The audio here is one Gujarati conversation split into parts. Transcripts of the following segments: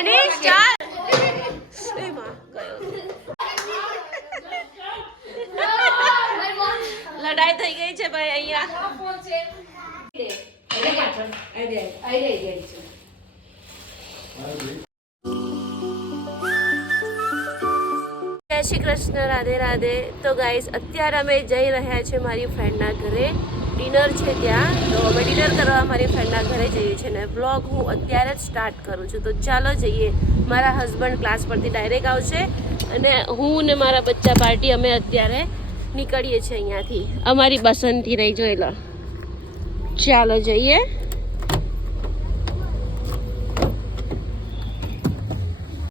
જેનિસ ચાલ લડાઈ થઈ ગઈ છે ભાઈ અહીંયા જય શ્રી કૃષ્ણ, રાધે રાધે. તો ગાઈસ અત્યારે અમે જઈ રહ્યા છીએ મારી ફ્રેન્ડના ઘરે. ડિનર છે ત્યાં, તો અમે ડિનર કરવા મારી ફ્રેન્ડના ઘરે જઈએ છીએ ને વ્લોગ હું અત્યારે જ સ્ટાર્ટ કરું છું. તો ચાલો જઈએ. મારા હસબન્ડ ક્લાસ પરથી ડાયરેક્ટ આવશે અને હું ને મારા બચ્ચા પાર્ટી અમે અત્યારે નીકળીએ છીએ અહીંયાથી. અમારી બસંતી રહી જોઈ લો. ચાલો જઈએ.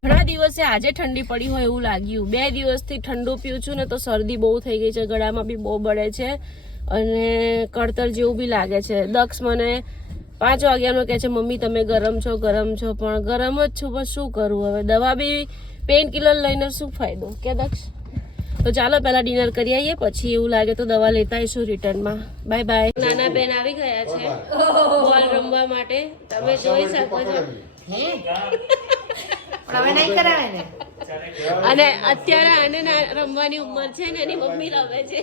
ઘણા દિવસે આજે ઠંડી પડી હોય એવું લાગ્યું. 2 દિવસથી ઠંડુ પીવું છું ને તો શરદી બહુ થઈ ગઈ છે, ગળામાં બી બહુ બળે છે અને કળતર જેવું બી લાગે છે. દક્ષ મને 5 વાગ્યાનો કહે છે મમ્મી તમે ગરમ છો, પણ ગરમ જ છું, પણ શું કરું હવે. દવા બી પેઇન કિલર લઈને શું ફાયદો કે દક્ષ. તો ચાલો પહેલા ડિનર કરી આવીએ, પછી એવું લાગે તો દવા લેતા આવીશું રિટર્નમાં. Bye bye. નાના બેન આવી ગયા છે બોલ રમવા માટે. તમે જોઈ શકો છો. અને અત્યારે આને રમવાની ઉંમર છે ને એની મમ્મી રમે છે.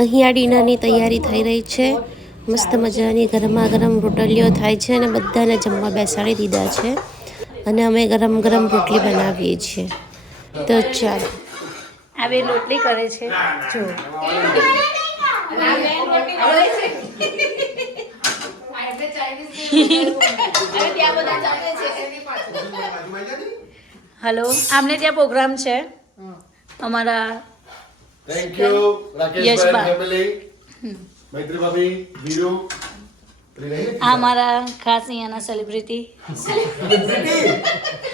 અહીંયા ડિનરની તૈયારી થઈ રહી છે. મસ્ત મજાની ગરમા ગરમ રોટલીઓ થાય છે અને બધાને જમવા બેસાડી દીધા છે અને અમે ગરમ ગરમ રોટલી બનાવીએ છીએ. તો ચાલો. આ બે રોટલી કરે છે જો. હેલો, આમને ત્યાં પ્રોગ્રામ છે અમારા. થેન્ક યુ રાકેશભાઈ ફેમિલી, મૈત્રી ભાભી, વીરુ. આ મારા ખાસ અહીંયાના સેલિબ્રિટી.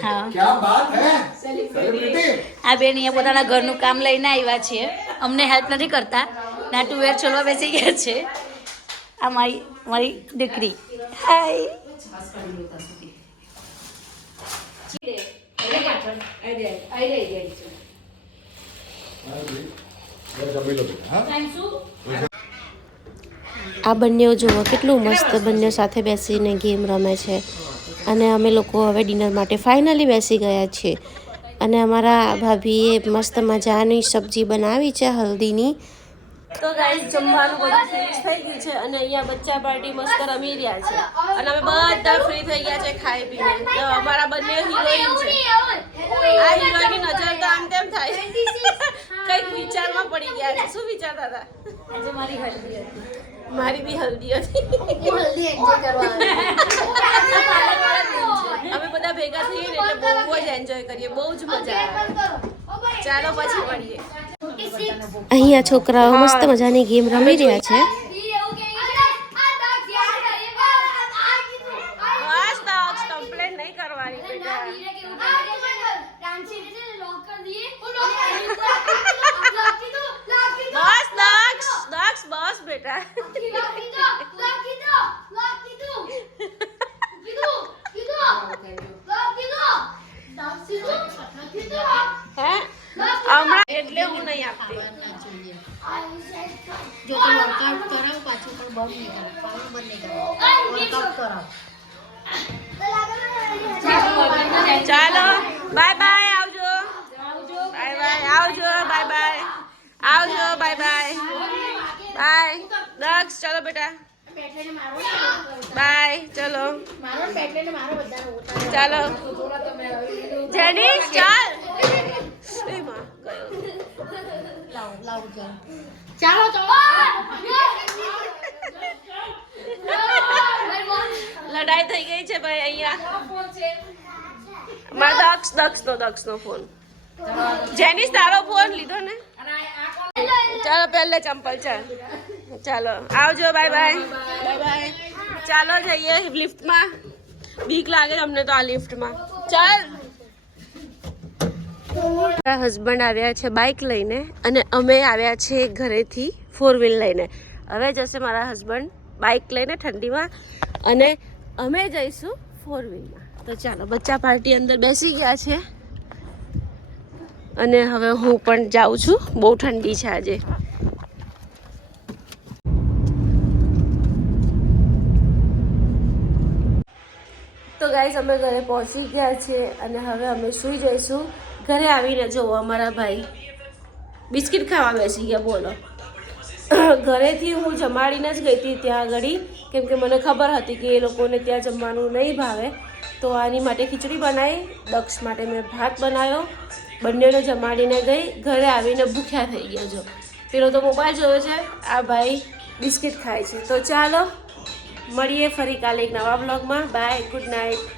હા, ક્યા બાત હે સેલિબ્રિટી. આ બેન અહીંયા પોતાના ઘરનું કામ લઈને આવ્યા છે, અમને હેલ્પ નથી કરતા. ના ટુવેર છોડવા બેસી ગયા છે. આ મારી દીકરી. હાય. આ બંને જુઓ કેટલું મસ્ત બંને સાથે બેસીને ગેમ રમે છે. અને અમે લોકો હવે ડિનર માટે ફાઇનલી બેસી ગયા છીએ. અને અમારા ભાભીએ મસ્ત મજાની સબ્જી બનાવી છે હલ્દીની. તો ગાઈસ જમવાનું બધું ફિનિશ થઈ ગયું છે અને અહીંયા બચ્ચા પાર્ટી મસ્ત રમી રહ્યા છે અને અમે બધા ફ્રી થઈ ગયા છે ખાઈ પીને. તો અમારા બંને હિરોઈન છે. આ હિરોઈનની નજર તો આમ તેમ થાય કંઈક વિચારમાં પડી ગયા છે. શું વિચારતા હતા? આજે મારી હલ્દી હતી. મારી બી હલ્દી હતી. હલ્દી એન્જોય કરવાની. અમે બધા ભેગા થઈએ ને એટલે બહુ જ એન્જોય કરીએ, બહુ જ મજા આવે. ચાલો પછી મળીએ. અહીંયા છોકરાઓ મસ્ત મજાની ગેમ રમી રહ્યા છે. બસ દક્ષ કમ્પ્લેન નહીં કરવાની બેટા. બસ દક્ષ બસ બેટા. હે હમણાં એટલે હું નહીં આપતી. જો તો વર્કઆઉટ કરાવ પાછું પણ બંધ નહીં કરાવ, બંધ નહીં કરાવ, વર્કઆઉટ કરાવ. ચાલો બાય બાય. આવજો. Bye bye. આવજો. Bye bye. આવજો. Bye bye. બાય દક્ષ. ચલો બેટા બાય. ચલો ચાલો જેનિસ ચાલ. ચાલો લડાઈ થઈ ગઈ છે ભાઈ અહીંયા. મારા દક્ષ નો ફોન. જેનિસ તારો ફોન લીધો ને. ચાલો પહેલે ચંપલ. ચાલો આવજો. Bye bye. Bye by. ચાલો જઈએ લિફ્ટમાં. બીક લાગે અમને તો આ લિફ્ટમાં. ચાલ. મારા હસબન્ડ આવ્યા છે બાઇક લઈને અને અમે આવ્યા છે ઘરેથી 4 વ્હીલ લઈને. હવે જશે મારા હસબન્ડ બાઇક લઈને ઠંડીમાં અને અમે જઈશું 4 વ્હીલમાં. તો ચાલો બચ્ચા પાર્ટી અંદર બેસી ગયા છે અને હવે હું પણ જાઉં છું. બહુ ઠંડી છે આજે. ગાઈસ અમે ઘરે પહોંચી ગયા છે અને હવે અમે સૂઈ જઈશું. ઘરે આવીને જોવો અમારા ભાઈ બિસ્કિટ ખાવા બેસી ગયા. બોલો, ઘરેથી હું જમાડીને જ ગઈ હતી ત્યાં આગળ, કેમ કે મને ખબર હતી કે એ લોકોને ત્યાં જમવાનું નહીં ભાવે. તો આની માટે ખીચડી બનાવી, દક્ષ માટે મેં ભાત બનાવ્યો, બંનેને જમાડીને ગઈ. ઘરે આવીને ભૂખ્યા થઈ ગયા. જો પેલો તો મોબાઈલ જોવે છે, આ ભાઈ બિસ્કિટ ખાય છે. તો ચાલો મળીએ ફરી કાલે એક નવા બ્લોગમાં. Bye, good night.